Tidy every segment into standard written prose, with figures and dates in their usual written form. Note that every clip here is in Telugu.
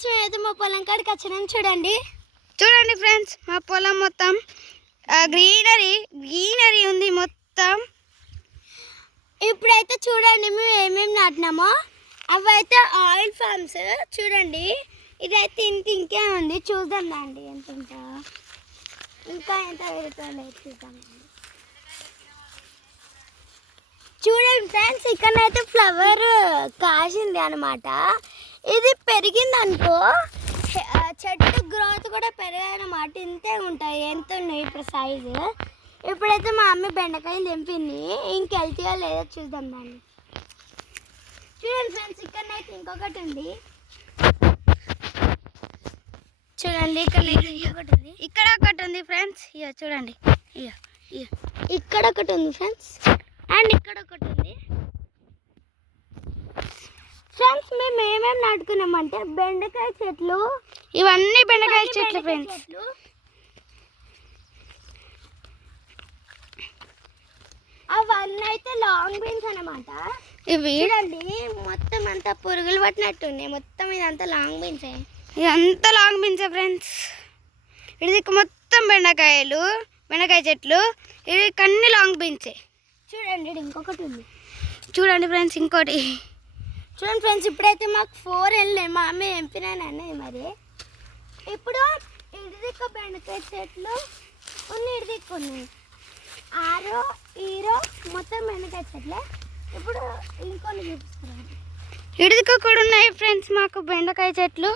ఫ్రెండ్స్ మేమైతే మా పొలం కాడికి వచ్చినాం చూడండి ఫ్రెండ్స్ మా పొలం మొత్తం గ్రీనరీ ఉంది మొత్తం. ఇప్పుడైతే చూడండి మేము ఏమేమి నాటినామో అవి అయితే ఆయిల్ ఫార్మ్స్ చూడండి. ఇదైతే ఇంకే ఉంది చూద్దాం అండి ఎంత ఇంకా ఎంత పెరుగుతుందో చూద్దామండి. చూడండి ఫ్రెండ్స్ ఇక్కడైతే ఫ్లవర్ కాసింది అనమాట. ఇది పెరిగింది అనుకో చెట్టు గ్రోత్ కూడా పెరిగాయన్నమాట. ఇంతే ఉంటాయి ఎంత ఉన్నాయి ఇప్పుడు సైజు. ఇప్పుడైతే మా అమ్మ బెండకాయలు తెంపింది. ఇంకెళ్తాయో లేదో చూద్దాం దాన్ని. చూడండి ఫ్రెండ్స్ ఇక్కడైతే ఇంకొకటి ఉంది చూడండి. ఇక్కడ ఒకటి ఉంది ఫ్రెండ్స్. ఇక చూడండి ఇక్కడ ఒకటి ఉంది ఫ్రెండ్స్ అండ్ ఇక్కడ ఒకటి ఉంది ఫ్రెండ్స్. మేము ఏమేమి నాటుకున్నామంటే బెండకాయ చెట్లు, ఇవన్నీ బెండకాయ చెట్లు ఫ్రెండ్స్. అవన్నీ అయితే లాంగ్ బీన్స్ అన్నమాట. ఇవి చూడండి మొత్తం అంతా పురుగులు పట్టినట్టున్నాయి. మొత్తం ఇదంతా లాంగ్ బీన్స్. ఇదంతా లాంగ్ బీన్స్ ఫ్రెండ్స్. ఇది మొత్తం బెండకాయ చెట్లు. ఇది అన్ని లాంగ్ బీన్సే. చూడండి ఇంకొకటి ఉంది చూడండి ఫ్రెండ్స్ ఇంకోటి చూడండి ఫ్రెండ్స్. ఇప్పుడైతే మాకు 4 వెళ్ళాయి. మా అమ్మ ఎంపినాను అన్నది మరి. ఇప్పుడు ఇడిదిక్క బెండకాయ చెట్లు ఉన్నాయి, ఇడిదిక్కు ఉన్నాయి. 6 ఈరో మొత్తం బెండకాయ చెట్లే. ఇప్పుడు ఇంకొన్ని చూపిస్తున్నాను. ఇడిదిక్క కూడా ఉన్నాయి ఫ్రెండ్స్ మాకు బెండకాయ చెట్లు.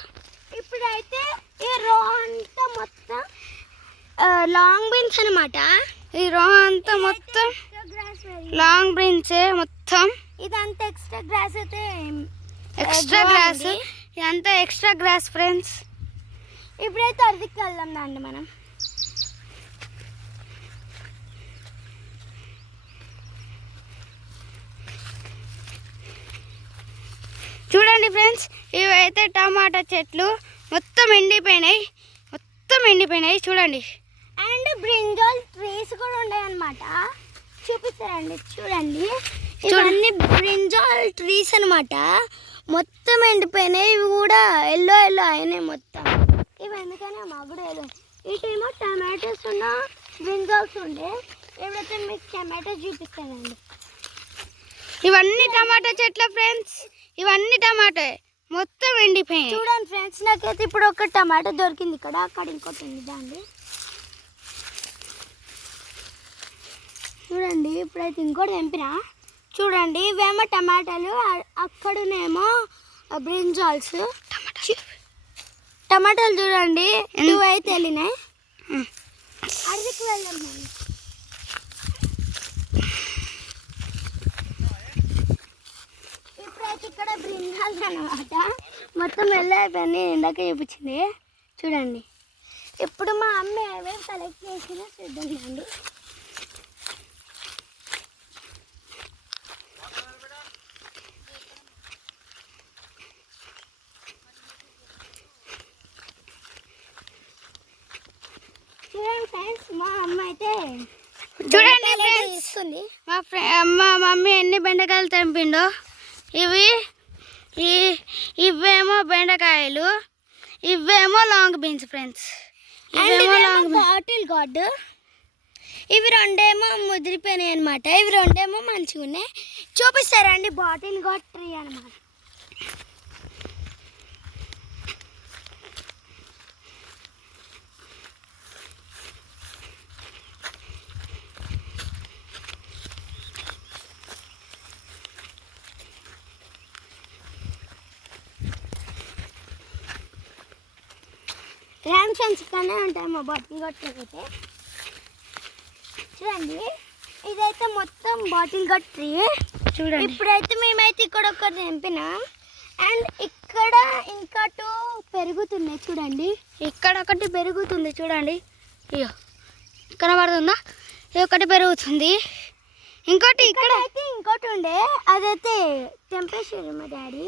ఇప్పుడైతే ఈ రో అంతా మొత్తం లాంగ్ బీన్స్ అనమాట. ఈ రో అంతా మొత్తం లాంగ్ బీన్సే మొత్తం. ఇదంతా ఎక్స్ట్రా గ్రాస్ అయితే ఇదంతా ఎక్స్ట్రా గ్రాస్ ఫ్రెండ్స్. ఇప్పుడైతే అరదికి వెళ్దాం అండి మనం. చూడండి ఫ్రెండ్స్ ఇవైతే టమాటా చెట్లు మొత్తం ఎండిపోయినాయి చూడండి. అండ్ బ్రింజాల్ ట్రీస్ కూడా ఉన్నాయి అన్నమాట. చూపిస్తారండి చూడండి. ఇవన్నీ బ్రింజాల్ ట్రీస్ అనమాట. మొత్తం ఎండిపోయినాయి. ఇవి కూడా ఎల్లో అయినాయి మొత్తం. ఇవి ఎందుకనే మాకు కూడా ఎల్లో. ఇటేమో టమాటోస్ ఉన్న బ్రింజాల్స్ ఉండే. ఎప్పుడైతే మీకు టమాటోస్ చూపిస్తానండి. ఇవన్నీ టమాటా చెట్ల ఫ్రెండ్స్. ఇవన్నీ టమాటో మొత్తం ఎండిపోయాయి. చూడండి ఫ్రెండ్స్ నాకైతే ఇప్పుడు ఒక టమాటో దొరికింది ఇక్కడ. అక్కడ ఇంకోటి ఉంది దాన్ని చూడండి. ఇప్పుడైతే ఇంకోటి తెంపినా చూడండి. ఇవేమో టమాటాలు, అక్కడనేమో బ్రింజాల్స్. టమాటాలు చూడండి 2 అయితే వెళ్ళినాయి. అడికి వెళ్దాం మనం. ఇప్పుడైతే ఇక్కడ బ్రింజాల్స్ అన్నమాట. మొత్తం వెళ్ళైపోయింది. ఇందాక చూపించింది చూడండి. ఇప్పుడు మా అమ్మ ఏమేమి సెలెక్ట్ చేసిందో చూద్దామండి. చూడండి ఫ్రెండ్స్ మా అమ్మ అయితే చూడండి ఫ్రెండ్స్ మా మమ్మీ ఎన్ని బెండకాయలు తెంపిండో. ఇవేమో బెండకాయలు, ఇవేమో long beans friends. Bottle gourd. ఇవి రెండేమో ముదిరిపోయినాయి అనమాట. ఇవి రెండేమో మంచిగా ఉన్నాయి. చూపిస్తారండి బాటిల్ గార్డ్ ట్రీ అనమాట. ర్యామ్సన్స్ కానీ ఉంటాయి మా బాటిల్ గార్డ్ ట్రీ అయితే. చూడండి ఇదైతే మొత్తం బాటిల్ గార్డ్ ట్రీ చూడండి. ఇప్పుడైతే మేమైతే ఇక్కడ ఒకటి తెంపినాం. అండ్ ఇక్కడ ఇంకా 2 పెరుగుతున్నాయి చూడండి. ఇక్కడ ఒకటి పెరుగుతుంది చూడండి. ఇయ్యో కనబడుతుందా? ఇది ఒకటి పెరుగుతుంది. ఇంకోటి ఇక్కడ అయితే ఇంకోటి ఉండే అదైతే తెంపేసారు మా డాడీ.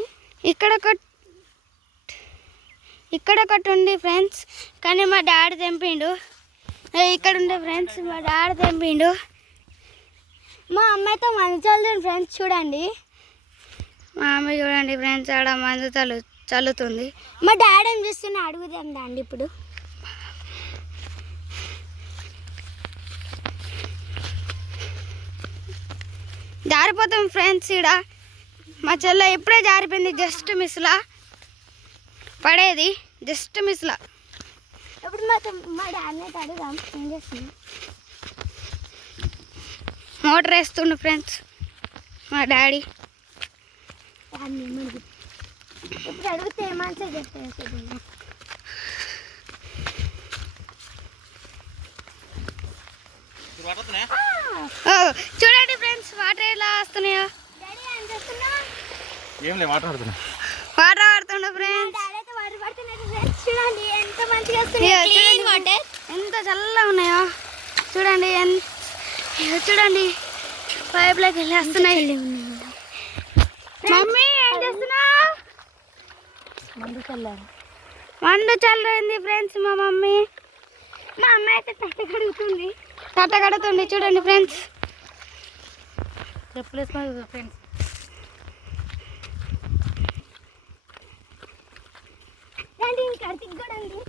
ఇక్కడ ఒకటి ఉంది ఫ్రెండ్స్ కానీ మా డాడీ తెంపిండు. ఇక్కడ ఉండే ఫ్రెండ్స్ మా డాడీ తెంపిండు. మా అమ్మ అయితే మంచి ఫ్రెండ్స్ చూడండి. మా అమ్మ చూడండి ఫ్రెండ్స్ ఆడ మందుతలు చల్లుతుంది. మా డాడీ ఏం చేస్తున్నా అడుగుదాం దాండి ఇప్పుడు. జారిపోతాం ఫ్రెండ్స్. ఇక్కడ మా చెల్ల ఎప్పుడే జారిపోయింది, జస్ట్ మిస్లా పడేది, జస్ట్ మిస్లా. ఇప్పుడు మా డాడీని అడుగుదాం ఏం చేస్తున్నా. మోటార్ వేస్తుండు ఫ్రెండ్స్ మా డాడీ. ఇప్పుడు అడిగితే ఏమాన్సర్ చెప్తాను. చూడండి ఫ్రెండ్స్ వాటర్ ఎలా వస్తున్నాయో. డాడీ ఏం చేస్తున్నా? ఏం లేదు, వాటర్ ఆడుతున్నా. వాటర్ ఆడుతుండు ఫ్రెండ్స్. డాడీ అయితే వాటర్ పడుతున్నాడు ఫ్రెండ్స్. చూడండి ఎంత మంచిగా వస్తున్నాయి, క్లీన్ వాటర్. ఎంత చల్లగా ఉన్నాయో చూడండి. చూడండి పైప్లోకి వెళ్ళి వస్తున్నాయి. మమ్మీ ఏం చేస్తున్నావు? మండు చల్లింది ఫ్రెండ్స్ మా మమ్మీ. మా అమ్మ అయితే తట్ట కడుగుతుంది. తట్ట కడుతుంది చూడండి ఫ్రెండ్స్. చెప్పులేసుకో ఫ్రెండ్స్. డాడీ కార్తీక్ కూడా ఉంది.